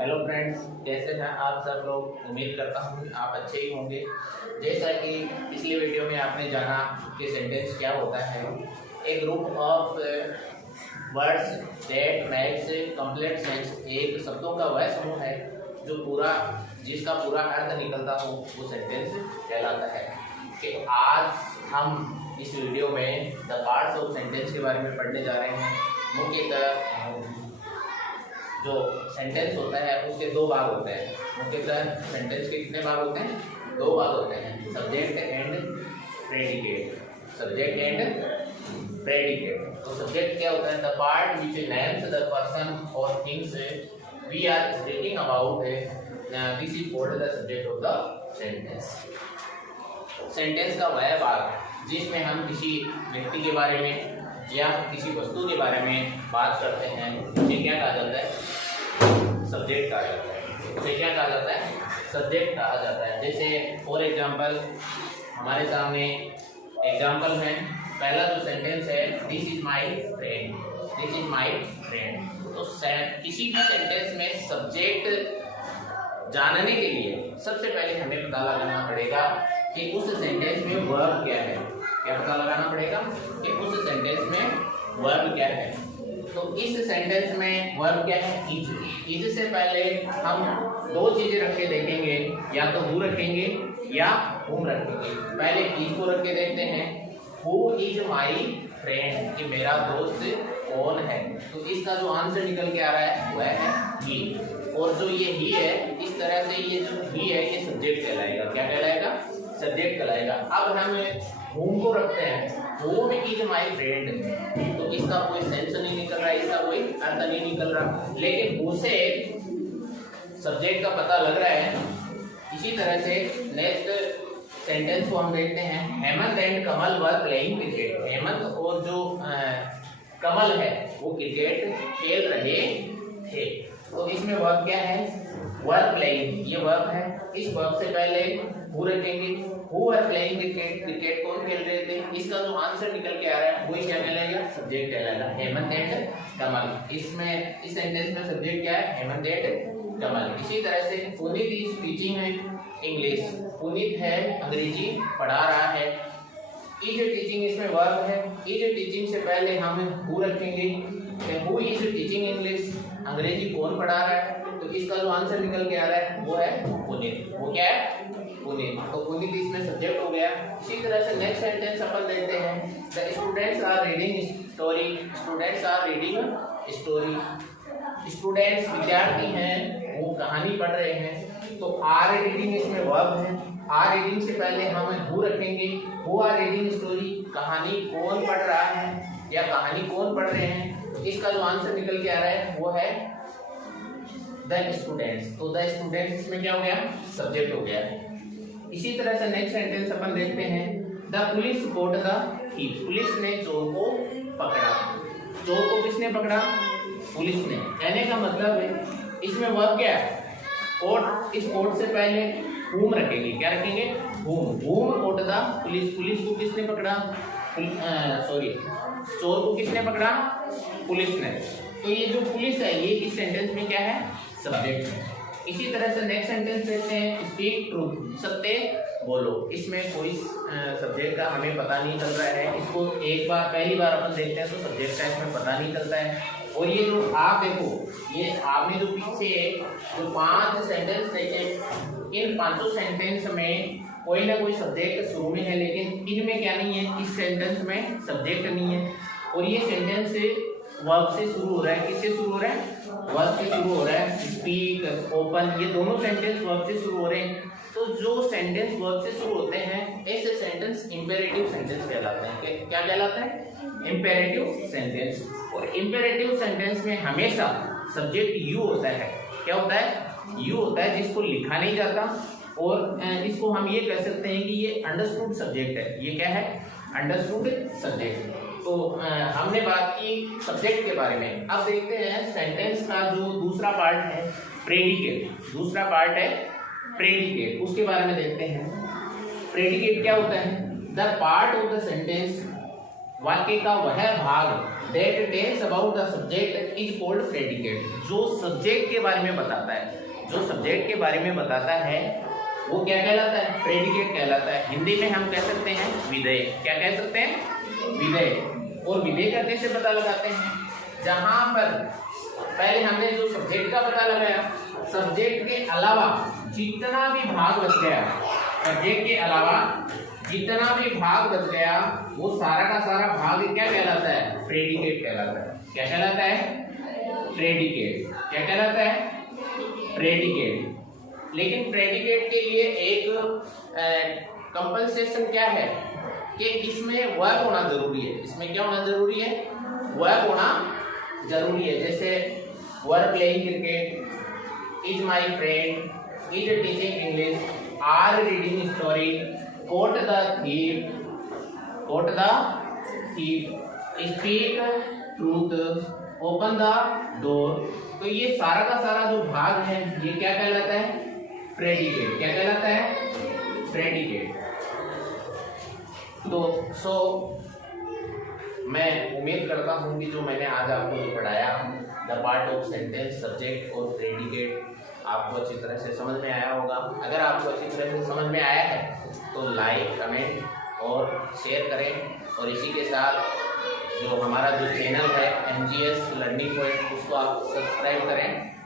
Hello friends, कैसे हैं आप सब लोग। उम्मीद करता हूँ आप अच्छे ही होंगे। जैसा कि पिछली वीडियो में आपने जाना कि सेंटेंस क्या होता है। A group of words that makes complete sense. एक शब्दों का वह समूह है जो जिसका पूरा अर्थ निकलता हो वो सेंटेंस कहलाता है। कि आज हम इस वीडियो में द पार्ट्स ऑफ सेंटेंस के बारे में पढ़ने जा रहे हैं। मुख्यतः जो सेंटेंस होता है उसके दो भाग होते हैं। मुख्यतः सेंटेंस के कितने भाग होते हैं? दो भाग होते हैं, subject and predicate. Subject and predicate. तो सब्जेक्ट क्या होता है? The part which names the person और things we are speaking about, this is called the subject of the sentence. Sentence का वह भाग जिसमें हम किसी व्यक्ति के बारे में या किसी वस्तु के बारे में बात करते हैं उसे क्या कहा जाता है? सब्जेक्ट कहा जाता है। उसे क्या कहा जाता है? सब्जेक्ट कहा जाता है। जैसे फॉर एग्जांपल हमारे सामने एग्जांपल में पहला जो सेंटेंस है, this is my friend. This is my friend. तो किसी भी सेंटेंस में सब्जेक्ट जानने के लिए सबसे पहले हमें पता लगाना पड़ेगा कि उस सेंटेंस में वर्ब क्या है। क्या पता लगाना पड़ेगा कि उस सेंटेंस में वर्ब क्या है। तो इस सेंटेंस में वर्ब क्या है? इज। इज से पहले हम दो चीजें रख के देखेंगे, या तो हु रखेंगे या हुम रखेंगे। पहले इज को रख के देखते हैं। हु इज माई फ्रेंड, कि मेरा दोस्त कौन है। तो इसका जो आंसर निकल के आ रहा है वह है ही। और जो ये ही है, इस तरह से ये जो ही है ये सब्जेक्ट कहलाएगा। क्या कहलाएगा? सब्जेक्ट कहलाएगा। अब हम होम को रखते हैं, होम इज माई फ्रेंड। तो इसका कोई सेंस नहीं निकल रहा, इसका कोई अर्थ नहीं निकल रहा, लेकिन उसे सब्जेक्ट का पता लग रहा है। इसी तरह से नेक्स्ट सेंटेंस को हम देखते हैं। Hemant and Kamal were playing cricket. Hemant और जो कमल है वो क्रिकेट खेल रहे थे। तो इसमें वर्ब क्या है? वर प्लेइंग, ये वर्ब है। इस वर्ब से पहले हु रखेंगे। Who are playing cricket, cricket कौन खेल रहे थे। इसका जो आंसर निकल के आ रहा है वही क्या कहलाएगा? सब्जेक्ट कहलाएगा। हेमंत एंड कमल। इसमें इस सेंटेंस में सब्जेक्ट क्या है? हेमंत एंड कमल। इसी तरह से पुनीत इज टीचिंग है इंग्लिश। पुनीत है अंग्रेजी पढ़ा रहा है। इज टीचिंग इसमें वर्ब है। इज टीचिंग से पहले हम हु रखेंगे। हु इज टीचिंग इंग्लिश, अंग्रेजी कौन पढ़ा रहा है। तो इसका जो आंसर निकल के आ रहा है वो है पुनीत। वो क्या है? पुनीत। तो पुनीत इसमें सब्जेक्ट हो गया। इसी तरह से नेक्स्ट सेंटेंस अपन देखते हैं। The students are reading story. Students are reading story. Students विद्यार्थी हैं, वो कहानी पढ़ रहे हैं। तो आर रीडिंग इसमें वर्ब है। आर रीडिंग से पहले हम हु रखेंगे। हु आर रीडिंग स्टोरी, कहानी कौन पढ़ रहा है या कहानी कौन पढ़ रहे हैं। इसका जो आंसर निकल के आ रहा है वो है द स्टूडेंट्स। तो द स्टूडेंट्स इसमें क्या हो गया? सब्जेक्ट हो गया। इसी तरह से नेक्स्ट सेंटेंस अपन देखते हैं। The police caught the thief. Police ने चोर को पकड़ा। चोर को किसने पकड़ा? पुलिस ने। कहने का मतलब है इसमें वर्ब क्या है? कोट। इस कोट से पहले हुम रखेंगे। क्या रखेंगे? हुम। हुम कोट द पुलिस। पुलिस को किसने पकड़ा? चोर को किसने पकड़ा? पुलिस ने। तो ये जो पुलिस है ये इस सेंटेंस में क्या है? सब्जेक्ट है। इसी तरह से नेक्स्ट सेंटेंस देखते हैं। स्पीक ट्रूथ, सत्य बोलो। इसमें कोई सब्जेक्ट का हमें पता नहीं चल रहा है। इसको एक बार पहली बार अपन देखते हैं तो सब्जेक्ट का इसमें पता नहीं चलता है। और ये जो आप देखो, ये आपने जो पीछे जो 5 सेंटेंस देखे, इन 5 सेंटेंस में कोई ना कोई सब्जेक्ट शुरू में है, लेकिन इनमें क्या नहीं है? इस सेंटेंस में सब्जेक्ट नहीं है। और ये सेंटेंस वर्ब से शुरू हो रहा है। किससे शुरू हो रहा है? वर्ब से शुरू हो रहा है। स्पीक, ओपन, ये दोनों सेंटेंस वर्ब से शुरू हो रहे हैं। तो जो सेंटेंस वर्ब से शुरू होते हैं ऐसे सेंटेंस इंपेरेटिव सेंटेंस कहलाते हैं। क्या कहलाते हैं? Imperative sentence. और इंपेरेटिव सेंटेंस में हमेशा सब्जेक्ट यू होता है। क्या होता है? यू होता है, जिसको लिखा नहीं जाता। और इसको हम ये कह सकते हैं कि ये अंडरस्टूड सब्जेक्ट है। ये क्या है? Understood subject. तो हमने बात की सब्जेक्ट के बारे में। अब देखते हैं सेंटेंस का जो दूसरा पार्ट है, प्रेडिकेट। दूसरा पार्ट है प्रेडिकेट, उसके बारे में देखते हैं। प्रेडिकेट क्या होता है? The part of the sentence वाक्य का वह भाग that tells about the subject is called predicate. जो सब्जेक्ट के बारे में बताता है, जो सब्जेक्ट के बारे में बताता है वो क्या कहलाता है? प्रेडिकेट कहलाता है। हिंदी में हम कह सकते हैं विधेय। क्या कह सकते हैं? विधेय। और विधेय का कैसे पता लगाते हैं? जहां पर पहले हमने जो सब्जेक्ट का पता लगाया, सब्जेक्ट के अलावा जितना भी भाग बच गया, सब्जेक्ट के अलावा जितना भी भाग बच गया वो सारा का सारा भाग क्या कहलाता है? प्रेडिकेट कहलाता है। क्या कहलाता है? प्रेडिकेट। क्या कहलाता है? प्रेडिकेट। लेकिन प्रेडिकेट के लिए एक कंपल्सेशन क्या है कि इसमें वर्ब होना जरूरी है। इसमें क्या होना जरूरी है? वर्ब होना जरूरी है। जैसे verb playing cricket, is my friend, is teaching English, are reading story, caught the thief, caught the thief, speak truth, open the door. तो ये सारा का सारा जो भाग है ये क्या कहलाता है? प्रेडिकेट। क्या कहलाता है? प्रेडिकेट। तो मैं उम्मीद करता हूँ कि जो मैंने आज आपको जो पढ़ाया, the part of sentence, subject और प्रेडिकेट, आपको अच्छी तरह से समझ में आया होगा। अगर आपको अच्छी तरह से समझ में आया है तो लाइक, कमेंट और शेयर करें। और इसी के साथ जो हमारा जो चैनल है MGS लर्निंग पॉइंट, उसको आप सब्सक्राइब करें।